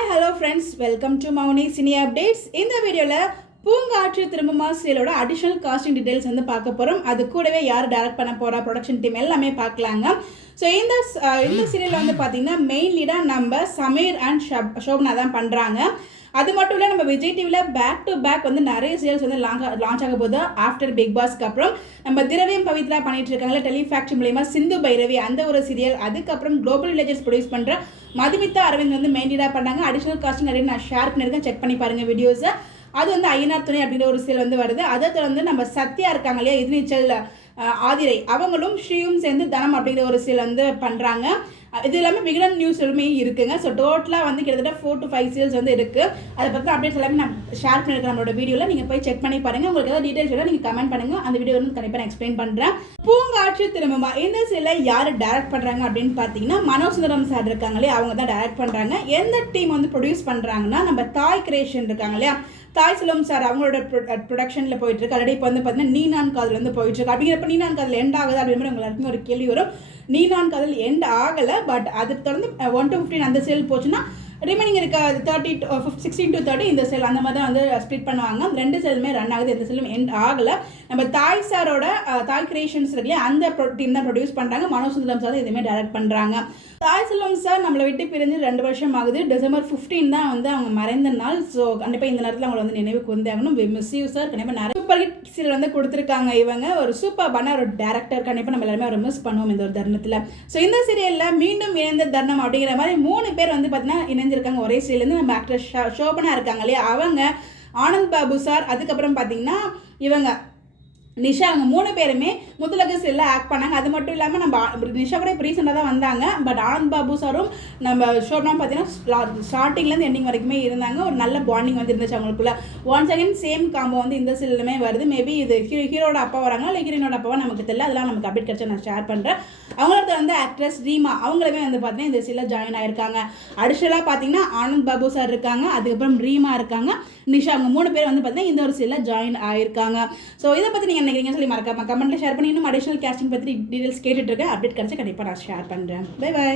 Hi hello friends, welcome to Mouni cine updates. இந்த வீடியோவில் பூங்காற்று திரும்புமா சீரியலோட அடிஷ்னல் காஸ்டிங் டீடைல்ஸ் வந்து பார்க்க போகிறோம். அது கூடவே யார் டைரக்ட் பண்ண போகிறா, ப்ரொடக்ஷன் டீம் எல்லாமே பார்க்கலாங்க. ஸோ இந்த சீரியலில் வந்து பார்த்தீங்கன்னா மெயின் லீடாக நம்ம சமீர் அண்ட் ஷோபனா தான் பண்ணுறாங்க. அது மட்டும் இல்லை, நம்ம விஜய் டிவியில் பேக் டு பேக் வந்து நிறைய சீரியல்ஸ் வந்து லான்ச் ஆக போது. ஆஃப்டர் பிக் பாஸ்க்கு அப்புறம் நம்ம திரவியம் பவித்ரா பண்ணிட்டு இருக்காங்களா டெலிஃபேக்ட்ரி மூலியமா சிந்து பைரவி அந்த ஒரு சீரியல். அதுக்கப்புறம் குளோபல் வில்லேஜஸ் ப்ரொடியூஸ் பண்ணுற மதுமிதா அரவிந்த் வந்து மெயின் லீடாக பண்ணாங்க. அடிஷனல் காஸ்டிங் நிறைய நான் ஷேர் பண்ணியிருக்கேன், செக் பண்ணி பாருங்க வீடியோஸை. அது வந்து ஐயனார் துணை அப்படிங்கிற ஒரு சீரியல் வந்து வருது. அதை தொடர்ந்து நம்ம சத்யா இருக்காங்க இல்லையா, எதிர்நீச்சல் ஆதிரை, அவங்களும் ஸ்ரீயும் சேர்ந்து தனம் அப்படிங்கிற ஒரு சீரியல் வந்து பண்ணுறாங்க. இது எல்லாமே விகடன் நியூஸ்லுமே இருக்குங்க. ஸோ டோட்டலாக வந்து கிட்டத்தட்ட 4 to 5 சீரியல்ஸ் வந்து இருக்குது. அதை பற்றி அப்டேட்ஸ் எல்லாமே நான் ஷேர் பண்ணியிருக்கேன் நம்மளோட வீடியோவில். நீங்கள் போய் செக் பண்ணி பாருங்கள். உங்களுக்கு ஏதாவது டீட்டெயில்ஸ் வேணால் நீங்கள் கமெண்ட் பண்ணுங்கள், அந்த வீடியோ வந்து கண்டிப்பாக நான் எக்ஸ்பிளைன் பண்ணுறேன். பூங்காற்று திரும்புமா இந்த சீரியலை யார் டைரக்ட் பண்ணுறாங்க அப்படின்னு பார்த்தீங்கன்னா மனோசுந்தரம் சார் இருக்காங்களே, அவங்க தான் டைரக்ட் பண்ணுறாங்க. எந்த டீம் வந்து ப்ரொடியூஸ் பண்ணுறாங்கன்னா நம்ம தாய் கிரியேஷன் இருக்காங்க இல்லையா, தாய் செல்வம் சார் அவங்களோட ப்ரொடக்ஷனில் போயிட்டு இருக்கு. ஆல்ரெடி இப்போ வந்து பார்த்தீங்கன்னா நீனான் காதல் வந்து போயிட்டு இருக்கு. அப்படிங்கிறப்ப நீனான் காதல் எண்ட் ஆகுது அப்படின்னு மாதிரி உங்களுக்கு ஒரு கேள்வி வரும். நீனான் காதல் எண்ட் ஆகலை, பட் அது தொடர்ந்து 1 to 15 அந்த சேல் போச்சுன்னா ரிமைனிங் இருக்க 16 to 30 இந்த செல் அந்த மாதிரி தான் வந்து ஸ்ப்ளிட் பண்ணுவாங்க. 2 செல்லுமே ரன் ஆகுது, எந்த செல்லும் எண்ட் ஆகலை. நம்ம தாய் சாரோட தாய் கிரியேஷன்ஸ் இருக்குல்லையா, அந்த டீம் தான் ப்ரொடியூஸ் பண்ணுறாங்க. மனோசுந்தரம் சார் எதுவுமே டைரக்ட் பண்ணுறாங்க. தாய் செல்வம் சார் நம்மளை விட்டு பிரிஞ்சு 2 வருஷம் ஆகுது. December 15 தான் வந்து அவங்க மறைந்த நாள். ஸோ கண்டிப்பாக இந்த நேரத்தில் அவங்களை வந்து நினைவுக்கு வந்து ஆகணும். Miss you sir. கண்டிப்பாக நிறைய சூப்பர் ஹிட் சீரியல் வந்து கொடுத்துருக்காங்க. இவங்க ஒரு சூப்பர்பான ஒரு டேரக்டர். கண்டிப்பாக நம்ம எல்லாருமே ஒரு மிஸ் பண்ணுவோம் இந்த ஒரு தருணத்தில். ஸோ இந்த சீரியலில் மீண்டும் இணைந்த தருணம் அப்படிங்கிற மாதிரி 3 பேர் வந்து பார்த்தீங்கன்னா இணைஞ்சிருக்காங்க ஒரே சீரியல்லேருந்து. நம்ம ஆக்டர் ஷோபனா இருக்காங்க இல்லையா, அவங்க, ஆனந்த் பாபு சார், அதுக்கப்புறம் பார்த்தீங்கன்னா இவங்க நிஷா, அவங்க 3 பேருமே முத்துலக சீரியலில் ஆக்ட் பண்ணாங்க. அது மட்டும் இல்லாமல் நம்ம நிஷா கூட இப்போ ரீசெண்டாக தான் வந்தாங்க. பட் ஆனந்த் பாபு சாரும் நம்ம ஷோபனா பார்த்தீங்கன்னா ஸ்டார்டிங்லேருந்து எண்டிங் வரைக்குமே இருந்தாங்க. ஒரு நல்ல பாண்டிங் வந்து இருந்துச்சு அவங்களுக்குள்ள. ஒன்ஸ் அகேன் சேம் காம்போ வந்து இந்த சீரியலுமே வருது. மேபி இது ஹீரோட அப்பா வராங்களா இல்லை ஹீரோனோட அப்பாவா நமக்கு தெரியல. அதெல்லாம் நமக்கு அப்டேட் கிடைச்சா நான் ஷேர் பண்ணுறேன். அவங்களோட வந்து ஆக்ட்ரஸ் ரீமா, அவங்களுமே வந்து பார்த்தீங்கன்னா இந்த சீரியலில் ஜாயின் ஆயிருக்காங்க. அடிஷனலாக பார்த்தீங்கன்னா ஆனந்த் பாபு சார் இருக்காங்க, அதுக்கப்புறம் ரீமா இருக்காங்க, நிஷா, அவங்க 3 பேர் வந்து பார்த்தீங்கன்னா இந்த ஒரு சீரியலில் ஜாயின் ஆயிருக்காங்க. ஸோ இதை பற்றி நீங்கள் நினைக்கிறீங்கன்னு சொல்லி மறக்காம கமெண்ட்டில் ஷேர் பண்ணி இன்னும் அடிஷனல் கேஸ்டிங் பற்றி டீடைல்ஸ் கேட்டுட்டு இருக்கேன். அப்டேட் கிடைச்சா கண்டிப்பாக நான் ஷேர் பண்ணுறேன். Bye by.